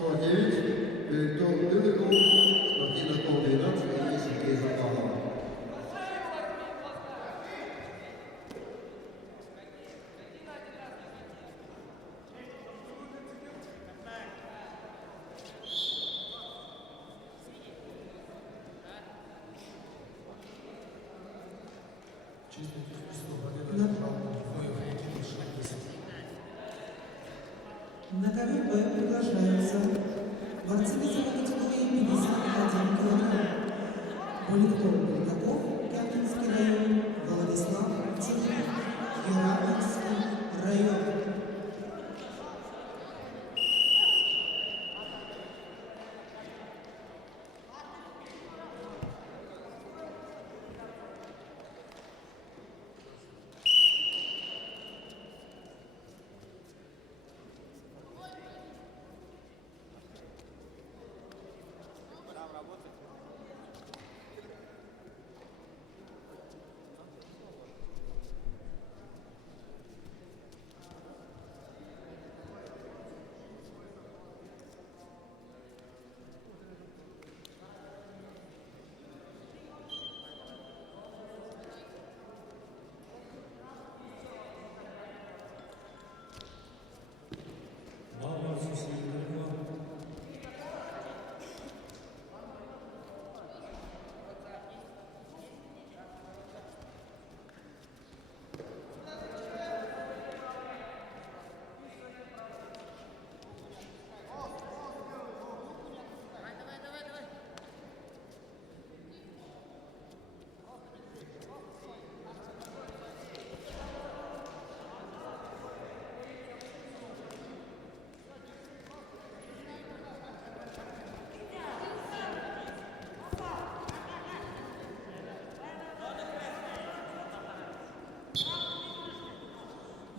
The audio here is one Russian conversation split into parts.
109, Віктор Диликов, спортивна координація і Сергій Запалова. На ковер боя приглашаются борцы весовой категории 51 килограмм. Бульков Булгаков, Каменский район, Владислав Тихонов, Ярославский район.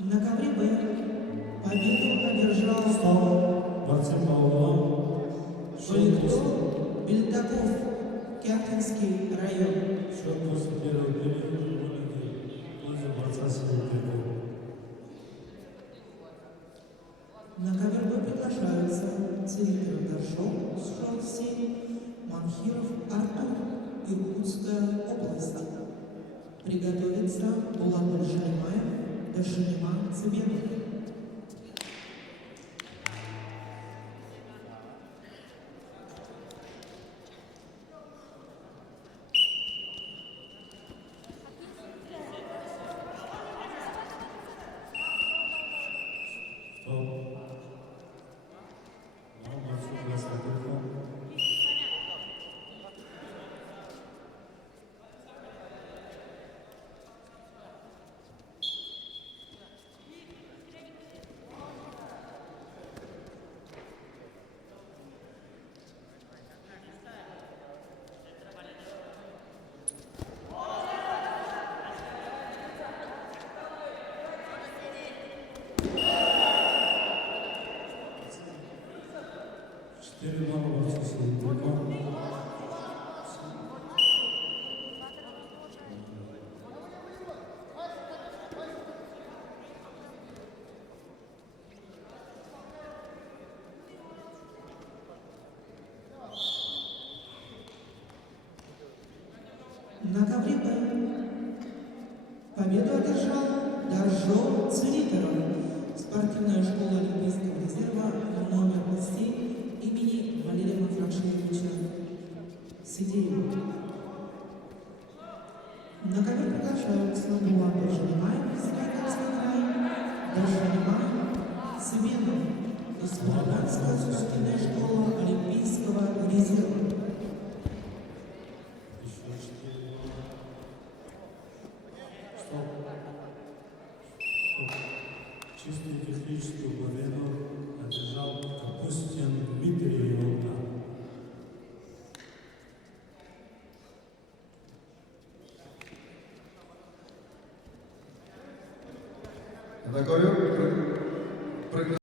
На ковре Б победу одержал Бульков Бельтаков, Кяхтинский район. Счет после первого периода в пользу борца Сергея. На ковер Б приглашаются Цилитров Горшок, счет 7, Манхиров Артур, Иркутская область. Приготовиться Булат Шалимаев, Дашинима Цыбенов. На ковре Б победу одержал Доржо Цилитров, спортивная школа Олимпийского резерва номер 7 имени Валерия Мафракшевича Сидеева. На ковер приглашаются Булат Шалимаев, Свердловский край, Дашинима Цыбенов, Республиканская спортивная школа Олимпийского резерва. Чистую техническую победу одержал Капустин Дмитрий Волна. На ковер